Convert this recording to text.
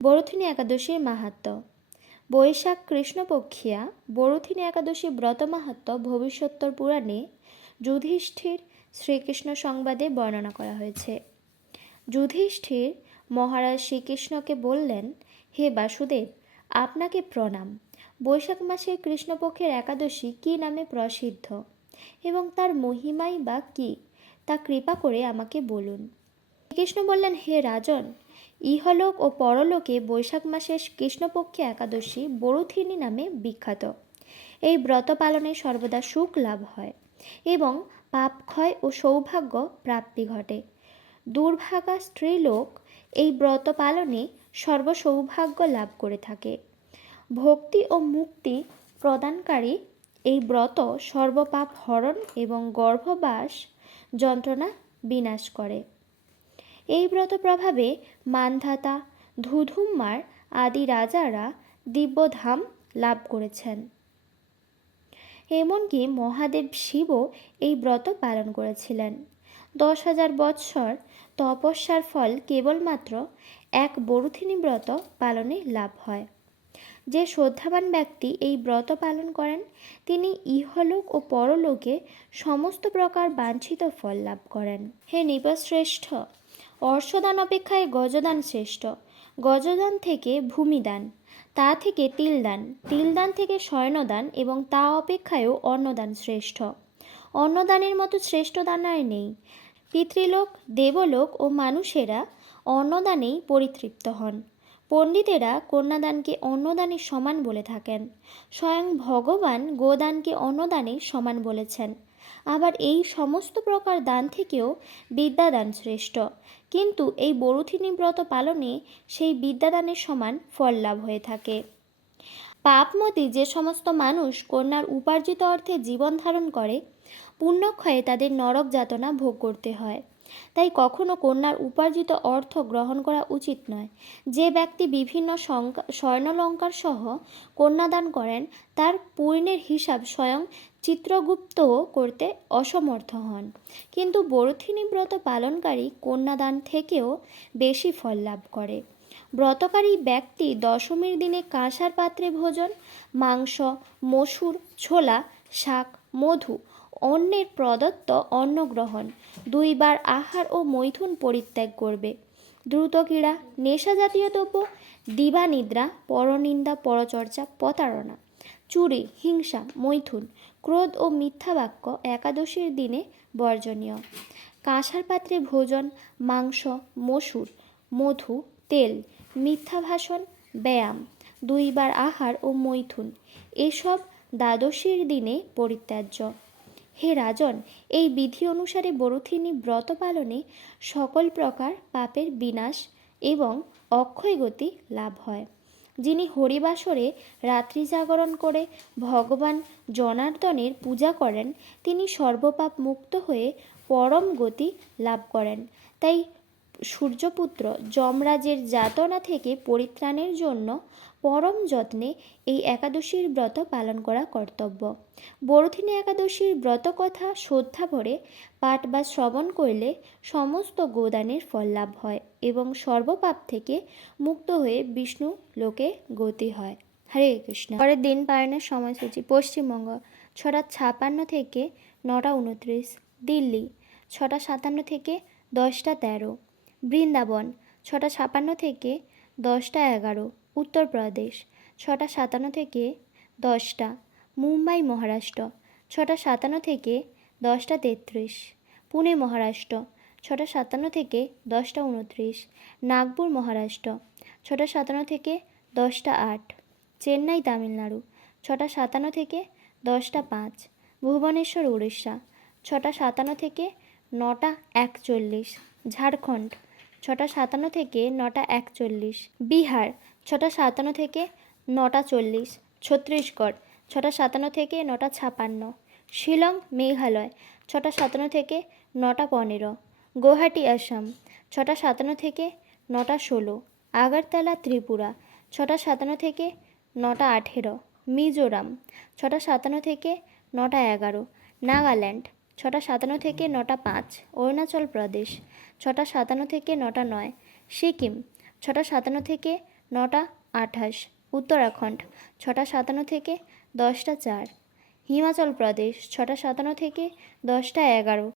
বরুথিনী একাদশীর মাহাত্ম্য। বৈশাখ কৃষ্ণপক্ষিয়া বরুথিনী একাদশী ব্রত মাহাত্ম্য ভবিষ্যোত্তর পুরাণে যুধিষ্ঠির শ্রীকৃষ্ণ সংবাদে বর্ণনা করা হয়েছে। যুধিষ্ঠির মহারাজ শ্রীকৃষ্ণকে বললেন, হে বাসুদেব, আপনাকে প্রণাম। বৈশাখ মাসের কৃষ্ণপক্ষের একাদশী কী নামে প্রসিদ্ধ এবং তার মহিমাই বা কী, তা কৃপা করে আমাকে বলুন। শ্রীকৃষ্ণ বললেন, হে রাজন, ইহলোক ও পরলোকে বৈশাখ মাসের কৃষ্ণপক্ষে একাদশী বরুথিনী নামে বিখ্যাত। এই ব্রত পালনে সর্বদা সুখ লাভ হয় এবং পাপ ক্ষয় ও সৌভাগ্য প্রাপ্তি ঘটে। দুর্ভাগা স্ত্রীলোক এই ব্রত পালনে সর্বসৌভাগ্য লাভ করে থাকে। ভক্তি ও মুক্তি প্রদানকারী এই ব্রত সর্বপাপ হরণ এবং গর্ভবাস যন্ত্রণা বিনাশ করে। এই ব্রত প্রভাবে মান্ধাতা, ধুধুম্মার আদি রাজারা দিব্যধাম লাভ করেছেন। এমনকি মহাদেব শিবও এই ব্রত পালন করেছিলেন। 10,000 বৎসর তপস্যার ফল কেবলমাত্র এক বরুথিনী ব্রত পালনে লাভ হয়। যে শ্রদ্ধাবান ব্যক্তি এই ব্রত পালন করেন তিনি ইহলোক ও পরলোকে সমস্ত প্রকার বাঞ্ছিত ফল লাভ করেন। হে নৃপশ্রেষ্ঠ, অর্শদান অপেক্ষায় গজদান শ্রেষ্ঠ। গজদান থেকে ভূমিদান, তা থেকে তিলদান, তিলদান থেকে শয়নদান এবং তা অপেক্ষায়ও অন্নদান শ্রেষ্ঠ। অন্নদানের মতো শ্রেষ্ঠ দান আর নেই। পিতৃলোক, দেবলোক ও মানুষেরা অন্নদানেই পরিতৃপ্ত হন। পণ্ডিতেরা কন্যাদানকে অন্নদানের সমান বলে থাকেন। স্বয়ং ভগবান গোদানকে অন্নদানের সমান বলেছেন। আবার এই সমস্ত প্রকার দান থেকেও বিদ্যাদান শ্রেষ্ঠ, কিন্তু এই বরুথিনী ব্রত পালনে সেই বিদ্যাদানের সমান ফল লাভ হয়ে থাকে। পাপমতী যে সমস্ত মানুষ কন্যার উপার্জিত অর্থে জীবন ধারণ করে, পুণ্যক্ষয়ে তাদের নরক যাতনা ভোগ করতে হয়। তাই কখনো কন্যার উপার্জিত অর্থ গ্রহণ করা উচিত নয়। যে ব্যক্তি বিভিন্ন স্বর্ণালঙ্কার সহ কন্যাদান করেন তার পুণ্যের হিসাব স্বয়ং চিত্রগুপ্তও করতে অসমর্থ হন, কিন্তু বরুথিনী ব্রত পালনকারী কন্যাদান থেকেও বেশি ফল লাভ করে। ব্রতকারী ব্যক্তি দশমীর দিনে কাঁসার পাত্রে ভোজন, মাংস, মসুর, ছোলা, শাক, মধু, অন্যের প্রদত্ত অন্নগ্রহণ, 2 বার আহার ও মৈথুন পরিত্যাগ করবে। দ্রুত ক্রীড়া, নেশা জাতীয় দ্রব্য, দিবানিদ্রা, পরনিন্দা, পরচর্চা, প্রতারণা, চুরি, হিংসা, মৈথুন, ক্রোধ ও মিথ্যা বাক্য একাদশীর দিনে বর্জনীয়। কাঁসার পাত্রে ভোজন, মাংস, মসুর, মধু, তেল, মিথ্যা ভাষণ, ব্যায়াম, 2 বার আহার ও মৈথুন এসব দ্বাদশীর দিনে পরিত্যাজ্য। হে রাজন, এই বিধি অনুসারে বরুথিনী ব্রত পালনে সকল প্রকার পাপের বিনাশ এবং অক্ষয় গতি লাভ হয়। যিনি হরিবাসরে রাত্রি জাগরণ করে ভগবান জনার্দনের পূজা করেন তিনি সর্বপাপ মুক্ত হয়ে পরম গতি লাভ করেন। তাই সূর্যপুত্র যমরাজের যাতনা থেকে পরিত্রাণের জন্য পরম যত্নে এই একাদশীর ব্রত পালন করা কর্তব্য। বরুথিনী একাদশীর ব্রত কথা শ্রদ্ধা ভরে পাঠ বা শ্রবণ করলে সমস্ত গোদানের ফল লাভ হয় এবং সর্বপাপ থেকে মুক্ত হয়ে বিষ্ণু লোকে গতি হয়। হরে কৃষ্ণ। পরের দিন পালনের সময়সূচি। পশ্চিমবঙ্গ 6:56 থেকে 9:29, দিল্লি 6:57 থেকে 10:13, বৃন্দাবন 6:56 থেকে 10:11, উত্তরপ্রদেশ 6:57 থেকে 10টা, মুম্বাই মহারাষ্ট্র 6:57 থেকে 10:33, পুনে মহারাষ্ট্র 6:57 থেকে 10:29, নাগপুর মহারাষ্ট্র 6:57 থেকে 10:08, চেন্নাই তামিলনাড়ু 6:57 থেকে 10:05, ভুবনেশ্বর উড়িষ্যা 6:57 থেকে 9:41, ঝাড়খণ্ড 6:57 থেকে 9:41, বিহার 6:57 থেকে 9:40, ছত্তিশগড় 6:57 থেকে 9:56, শিলং মেঘালয় 6:57 থেকে 9:15, গুয়াহাটি আসাম 6:57 থেকে 9:16, আগরতলা ত্রিপুরা 6:57 থেকে 9:18, মিজোরাম 6:57 থেকে 9:11, নাগাল্যান্ড 6:57 থেকে 9:05, অরুণাচল প্রদেশ 6:57 থেকে 9:09, সিকিম 6:57 থেকে 9টা 28। উত্তরাখণ্ড 6টা 57 থেকে 10টা 4। হিমাচল প্রদেশ 6টা 57 থেকে 10টা 11।